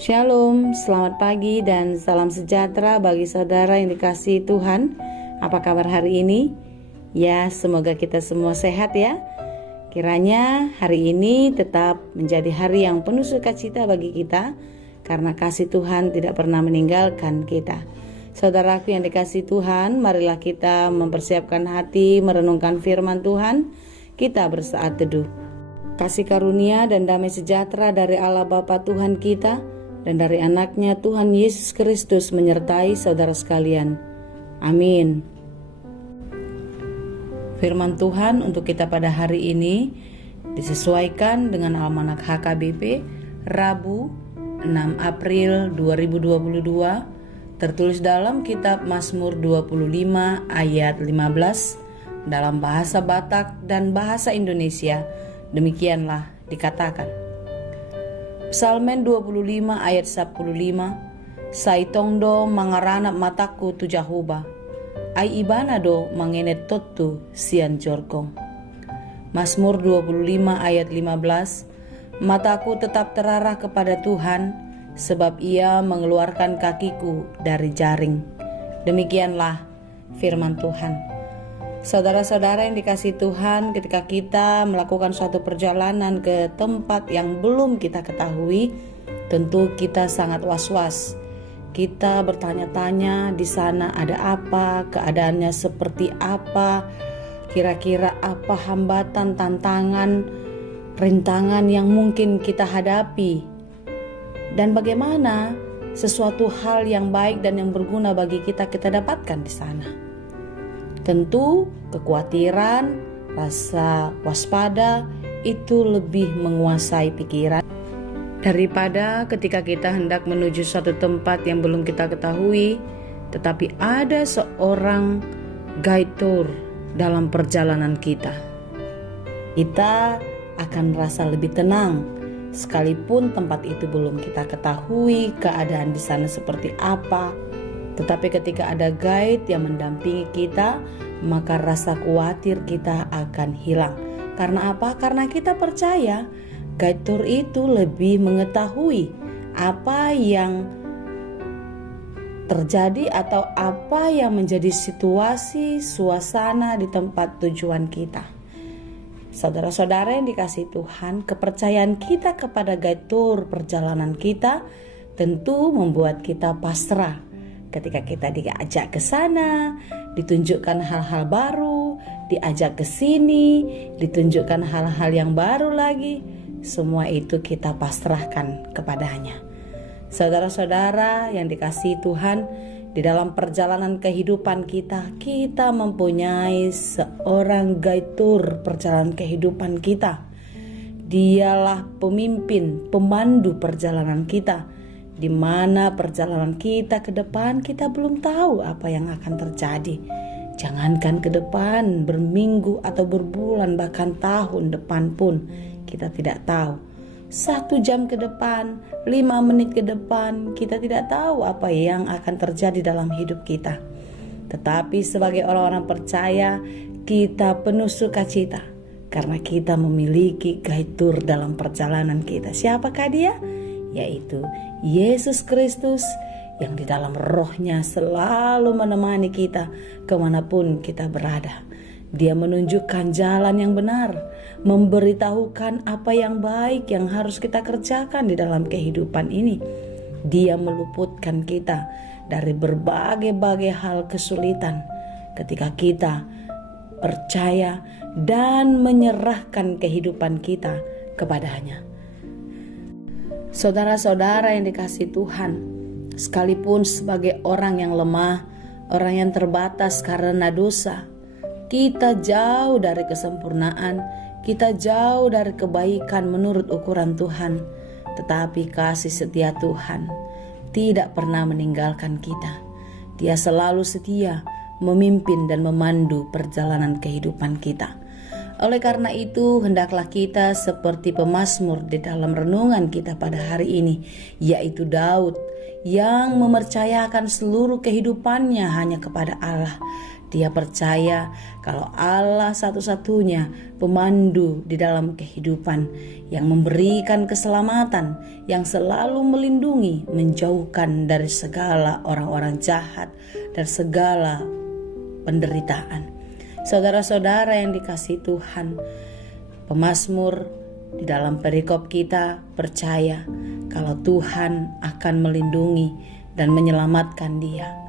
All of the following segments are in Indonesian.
Shalom, selamat pagi dan salam sejahtera bagi saudara yang dikasihi Tuhan. Apa kabar hari ini? Ya, semoga kita semua sehat ya. Kiranya hari ini tetap menjadi hari yang penuh sukacita bagi kita, karena kasih Tuhan tidak pernah meninggalkan kita. Saudaraku yang dikasihi Tuhan, marilah kita mempersiapkan hati merenungkan firman Tuhan. Kita bersaat teduh. Kasih karunia dan damai sejahtera dari Allah Bapa Tuhan kita dan dari anaknya Tuhan Yesus Kristus menyertai saudara sekalian. Amin. Firman Tuhan untuk kita pada hari ini disesuaikan dengan Almanak HKBP Rabu 6 April 2022, tertulis dalam kitab Mazmur 25 ayat 15 dalam bahasa Batak dan bahasa Indonesia. Demikianlah dikatakan. Psalmen 25 ayat 15, Saitongdo mangarana mataku tu Jahuba, ai ibanado mangenet totu sian jorkong. Mazmur 25 ayat 15, mataku tetap terarah kepada Tuhan, sebab Ia mengeluarkan kakiku dari jaring. Demikianlah firman Tuhan. Saudara-saudara yang dikasihi Tuhan, ketika kita melakukan suatu perjalanan ke tempat yang belum kita ketahui, tentu kita sangat was-was. Kita bertanya-tanya di sana ada apa, keadaannya seperti apa, kira-kira apa hambatan, tantangan, rintangan yang mungkin kita hadapi, dan bagaimana sesuatu hal yang baik dan yang berguna bagi kita dapatkan di sana. Tentu kekhawatiran, rasa waspada itu lebih menguasai pikiran daripada ketika kita hendak menuju suatu tempat yang belum kita ketahui, tetapi ada seorang guide tour dalam perjalanan kita. Kita akan merasa lebih tenang sekalipun tempat itu belum kita ketahui keadaan di sana seperti apa. Tetapi ketika ada guide yang mendampingi kita, maka rasa khawatir kita akan hilang. Karena apa? Karena kita percaya guide tour itu lebih mengetahui apa yang terjadi atau apa yang menjadi situasi, suasana di tempat tujuan kita. Saudara-saudara yang dikasihi Tuhan, kepercayaan kita kepada guide tour perjalanan kita tentu membuat kita pasrah. Ketika kita diajak ke sana, ditunjukkan hal-hal baru, diajak ke sini, ditunjukkan hal-hal yang baru lagi, semua itu kita pasrahkan kepadanya. Saudara-saudara yang dikasihi Tuhan, di dalam perjalanan kehidupan kita mempunyai seorang guide tour perjalanan kehidupan kita. Dialah pemimpin, pemandu perjalanan kita. Di mana perjalanan kita ke depan, kita belum tahu apa yang akan terjadi. Jangankan ke depan, berminggu atau berbulan, bahkan tahun depan pun kita tidak tahu. 1 jam ke depan, 5 menit ke depan, kita tidak tahu apa yang akan terjadi dalam hidup kita. Tetapi sebagai orang-orang percaya, kita penuh sukacita karena kita memiliki guide tour dalam perjalanan kita. Siapakah dia? Yaitu Yesus Kristus yang di dalam rohnya selalu menemani kita kemanapun kita berada. Dia menunjukkan jalan yang benar, memberitahukan apa yang baik yang harus kita kerjakan di dalam kehidupan ini. Dia meluputkan kita dari berbagai hal kesulitan ketika kita percaya dan menyerahkan kehidupan kita kepadanya. Saudara-saudara yang dikasihi Tuhan, sekalipun sebagai orang yang lemah, orang yang terbatas karena dosa, kita jauh dari kesempurnaan, kita jauh dari kebaikan menurut ukuran Tuhan. Tetapi kasih setia Tuhan tidak pernah meninggalkan kita. Dia selalu setia memimpin dan memandu perjalanan kehidupan kita. Oleh karena itu, hendaklah kita seperti pemazmur di dalam renungan kita pada hari ini, yaitu Daud yang mempercayakan seluruh kehidupannya hanya kepada Allah. Dia percaya kalau Allah satu-satunya pemandu di dalam kehidupan yang memberikan keselamatan, yang selalu melindungi, menjauhkan dari segala orang-orang jahat, dari segala penderitaan. Saudara-saudara yang dikasihi Tuhan, pemazmur di dalam perikop kita percaya kalau Tuhan akan melindungi dan menyelamatkan dia.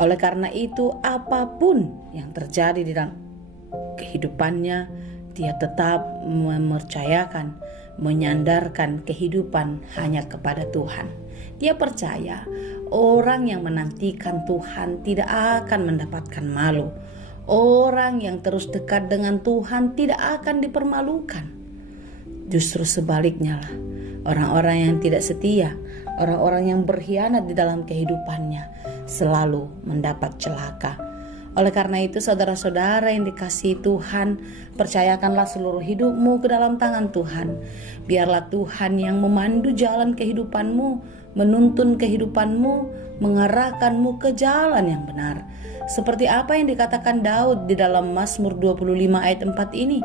Oleh karena itu, apapun yang terjadi di dalam kehidupannya, dia tetap mempercayakan, menyandarkan kehidupan hanya kepada Tuhan. Dia percaya orang yang menantikan Tuhan tidak akan mendapatkan malu. Orang yang terus dekat dengan Tuhan tidak akan dipermalukan. Justru sebaliknya lah, orang-orang yang tidak setia, orang-orang yang berkhianat di dalam kehidupannya selalu mendapat celaka. Oleh karena itu, saudara-saudara yang dikasihi Tuhan, percayakanlah seluruh hidupmu ke dalam tangan Tuhan. Biarlah Tuhan yang memandu jalan kehidupanmu, menuntun kehidupanmu, mengarahkanmu ke jalan yang benar. Seperti apa yang dikatakan Daud di dalam Mazmur 25 ayat 4 ini.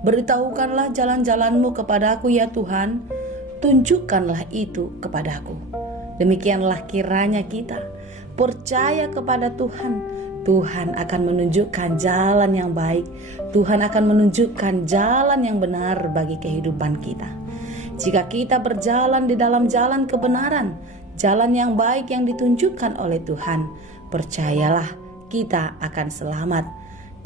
Beritahukanlah jalan-jalanmu kepadaku ya Tuhan, tunjukkanlah itu kepadaku. Demikianlah kiranya kita percaya kepada Tuhan. Tuhan akan menunjukkan jalan yang baik. Tuhan akan menunjukkan jalan yang benar bagi kehidupan kita. Jika kita berjalan di dalam jalan kebenaran, jalan yang baik yang ditunjukkan oleh Tuhan, percayalah kita akan selamat.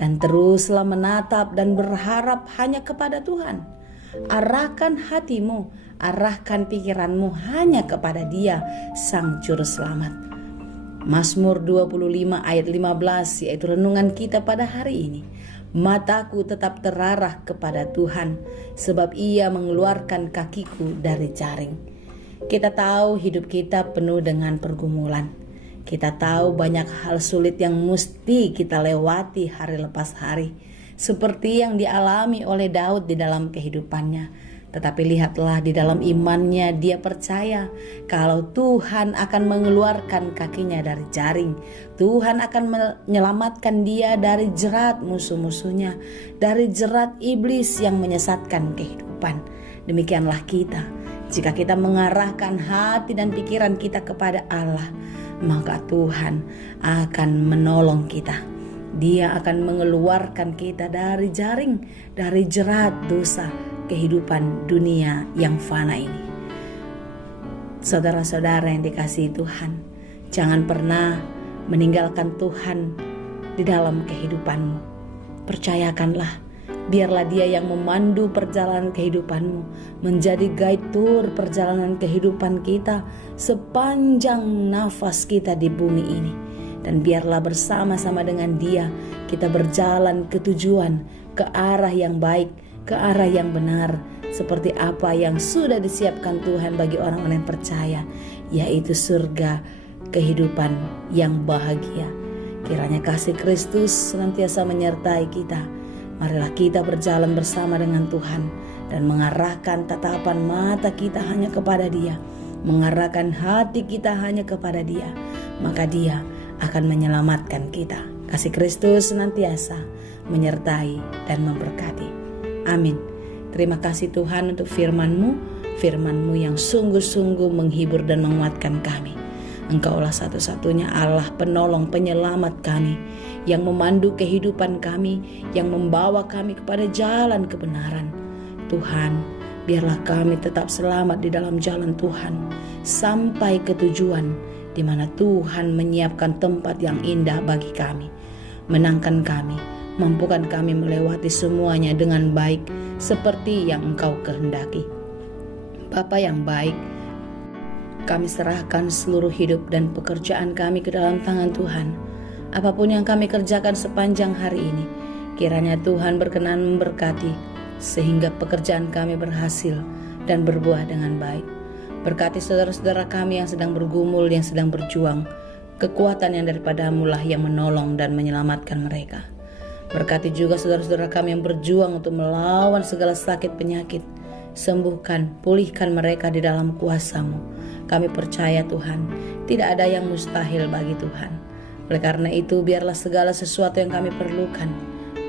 Dan teruslah menatap dan berharap hanya kepada Tuhan. Arahkan hatimu, arahkan pikiranmu hanya kepada Dia, Sang Juru Selamat. Mazmur 25 ayat 15 yaitu renungan kita pada hari ini. Mataku tetap terarah kepada Tuhan, sebab Ia mengeluarkan kakiku dari jaring. Kita tahu hidup kita penuh dengan pergumulan. Kita tahu banyak hal sulit yang mesti kita lewati hari lepas hari, seperti yang dialami oleh Daud di dalam kehidupannya. Tetapi lihatlah, di dalam imannya dia percaya kalau Tuhan akan mengeluarkan kakinya dari jaring. Tuhan akan menyelamatkan dia dari jerat musuh-musuhnya, dari jerat iblis yang menyesatkan kehidupan. Demikianlah kita. Jika kita mengarahkan hati dan pikiran kita kepada Allah, maka Tuhan akan menolong kita. Dia akan mengeluarkan kita dari jaring, dari jerat dosa kehidupan dunia yang fana ini. Saudara-saudara yang dikasihi Tuhan, jangan pernah meninggalkan Tuhan di dalam kehidupanmu. Percayakanlah, biarlah Dia yang memandu perjalanan kehidupanmu, menjadi guide tour perjalanan kehidupan kita sepanjang nafas kita di bumi ini. Dan biarlah bersama-sama dengan Dia kita berjalan ke tujuan, ke arah yang baik, ke arah yang benar, seperti apa yang sudah disiapkan Tuhan bagi orang-orang yang percaya, yaitu surga kehidupan yang bahagia. Kiranya kasih Kristus senantiasa menyertai kita. Marilah kita berjalan bersama dengan Tuhan dan mengarahkan tatapan mata kita hanya kepada Dia, mengarahkan hati kita hanya kepada Dia, maka Dia akan menyelamatkan kita. Kasih Kristus senantiasa menyertai dan memberkati. Amin. Terima kasih Tuhan untuk firman-Mu yang sungguh-sungguh menghibur dan menguatkan kami. Engkaulah satu-satunya Allah penolong penyelamat kami, yang memandu kehidupan kami, yang membawa kami kepada jalan kebenaran. Tuhan, biarlah kami tetap selamat di dalam jalan Tuhan, sampai ke tujuan di mana Tuhan menyiapkan tempat yang indah bagi kami. Menangkan kami, mampukan kami melewati semuanya dengan baik seperti yang Engkau kehendaki. Bapa yang baik, kami serahkan seluruh hidup dan pekerjaan kami ke dalam tangan Tuhan. Apapun yang kami kerjakan sepanjang hari ini, kiranya Tuhan berkenan memberkati sehingga pekerjaan kami berhasil dan berbuah dengan baik. Berkati saudara-saudara kami yang sedang bergumul, yang sedang berjuang. Kekuatan yang daripada-Mu lah yang menolong dan menyelamatkan mereka. Berkati juga saudara-saudara kami yang berjuang untuk melawan segala sakit penyakit. Sembuhkan, pulihkan mereka di dalam kuasa-Mu. Kami percaya Tuhan, tidak ada yang mustahil bagi Tuhan. Oleh karena itu, biarlah segala sesuatu yang kami perlukan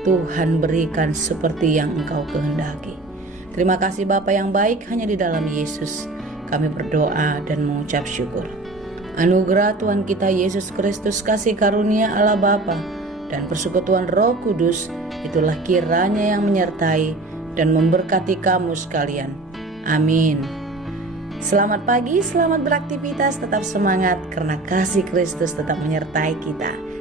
Tuhan berikan seperti yang Engkau kehendaki. Terima kasih Bapa yang baik, hanya di dalam Yesus kami berdoa dan mengucap syukur. Anugerah Tuhan kita Yesus Kristus, kasih karunia Allah Bapa, dan persekutuan Roh Kudus itulah kiranya yang menyertai dan memberkati kamu sekalian. Amin. Selamat pagi, selamat beraktivitas, tetap semangat karena kasih Kristus tetap menyertai kita.